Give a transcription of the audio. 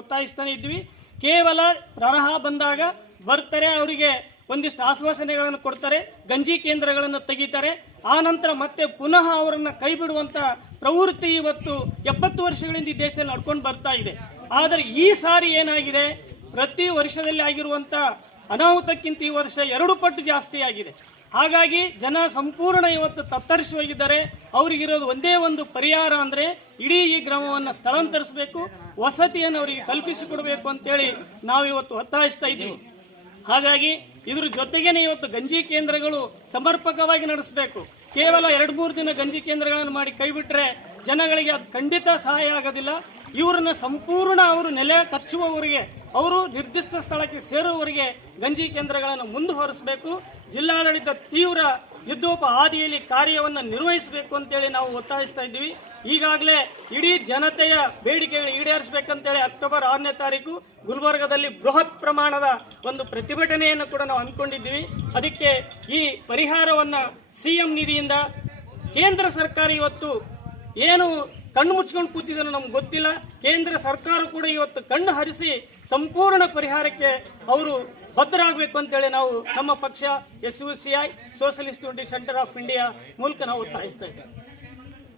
ಒತ್ತಾಯಿಸ್ತಾನೆ ಇದ್ವಿ. ಕೇವಲ ಪ್ರವಾಹ ಬಂದಾಗ ಬರ್ತಾರೆ, ಅವರಿಗೆ ಒಂದಿಷ್ಟು ಆಶ್ವಾಸನೆಗಳನ್ನು ಕೊಡ್ತಾರೆ, ಗಂಜಿ ಕೇಂದ್ರಗಳನ್ನು ತೆಗಿತಾರೆ, ಆ ನಂತರ ಮತ್ತೆ ಪುನಃ ಅವರನ್ನು ಕೈ ಬಿಡುವಂತ ಪ್ರವೃತ್ತಿ ಇವತ್ತು 70 ವರ್ಷಗಳಿಂದ ಈ ದೇಶದಲ್ಲಿ ನಡ್ಕೊಂಡು ಬರ್ತಾ ಇದೆ. ಆದರೆ ಈ ಸಾರಿ ಏನಾಗಿದೆ, ಪ್ರತಿ ವರ್ಷದಲ್ಲಿ ಆಗಿರುವಂತ ಅನಾಹುತಕ್ಕಿಂತ ಈ ವರ್ಷ 2 ಪಟ್ಟು ಜಾಸ್ತಿ ಆಗಿದೆ. ಹಾಗಾಗಿ ಜನ ಸಂಪೂರ್ಣ ಇವತ್ತು ತತ್ತರಿಸಿ ಹೋಗಿದ್ದಾರೆ. ಅವರಿಗಿರೋದು ಒಂದೇ ಒಂದು ಪರಿಹಾರ ಅಂದರೆ ಇಡೀ ಈ ಗ್ರಾಮವನ್ನು ಸ್ಥಳಾಂತರಿಸಬೇಕು, ವಸತಿಯನ್ನು ಅವರಿಗೆ ಕಲ್ಪಿಸಿಕೊಡಬೇಕು ಅಂತೇಳಿ ನಾವು ಇವತ್ತು ಒತ್ತಾಯಿಸ್ತಾ ಇದ್ದೀವಿ. ಹಾಗಾಗಿ ಇದ್ರ ಜೊತೆಗೇನೆ ಇವತ್ತು ಗಂಜಿ ಕೇಂದ್ರಗಳು ಸಮರ್ಪಕವಾಗಿ ನಡೆಸಬೇಕು. ಕೇವಲ 2-3 ದಿನ ಗಂಜಿ ಕೇಂದ್ರಗಳನ್ನು ಮಾಡಿ ಕೈ ಬಿಟ್ಟರೆ ಜನಗಳಿಗೆ ಅದು ಖಂಡಿತ ಸಹಾಯ ಆಗೋದಿಲ್ಲ. ಇವರನ್ನ ಸಂಪೂರ್ಣ ಅವರು ನೆಲೆ ಕಚ್ಚುವವರಿಗೆ, ಅವರು ನಿರ್ದಿಷ್ಟ ಸ್ಥಳಕ್ಕೆ ಸೇರುವವರಿಗೆ ಗಂಜಿ ಕೇಂದ್ರಗಳನ್ನು ಮುಂದುವರಿಸಬೇಕು. ಜಿಲ್ಲಾಡಳಿತ ತೀವ್ರ ಯುದ್ಧೋಪಾದಿಯಲ್ಲಿ ಕಾರ್ಯವನ್ನು ನಿರ್ವಹಿಸಬೇಕು ಅಂತೇಳಿ ನಾವು ಒತ್ತಾಯಿಸ್ತಾ ಇದ್ದೀವಿ. ಈಗಾಗಲೇ ಇಡೀ ಜನತೆಯ ಬೇಡಿಕೆಗಳು ಈಡೇರಿಸಬೇಕಂತೇಳಿ ಅಕ್ಟೋಬರ್ 6ನೇ ತಾರೀಕು ಗುಲ್ಬರ್ಗದಲ್ಲಿ ಬೃಹತ್ ಪ್ರಮಾಣದ ಒಂದು ಪ್ರತಿಭಟನೆಯನ್ನು ಕೂಡ ನಾವು ಹಮ್ಮಿಕೊಂಡಿದ್ದೀವಿ. ಅದಕ್ಕೆ ಈ ಪರಿಹಾರವನ್ನು ಸಿಎಂ ನಿಧಿಯಿಂದ ಕೇಂದ್ರ ಸರ್ಕಾರ ಇವತ್ತು ಏನು ಕಣ್ಣು ಮುಚ್ಕೊಂಡು ಕೂತಿದ್ದನ್ನು ನಮ್ಗೆ ಗೊತ್ತಿಲ್ಲ. ಕೇಂದ್ರ ಸರ್ಕಾರ ಕೂಡ ಇವತ್ತು ಕಣ್ಣು ಹರಿಸಿ ಸಂಪೂರ್ಣ ಪರಿಹಾರಕ್ಕೆ ಅವರು ಬದ್ಧರಾಗಬೇಕು ಅಂತೇಳಿ ನಾವು ನಮ್ಮ ಪಕ್ಷ SUCI socialist unity centre of India ಮೂಲಕ ನಾವು ಒತ್ತಾಯಿಸ್ತಾ ಇದ್ದೇವೆ.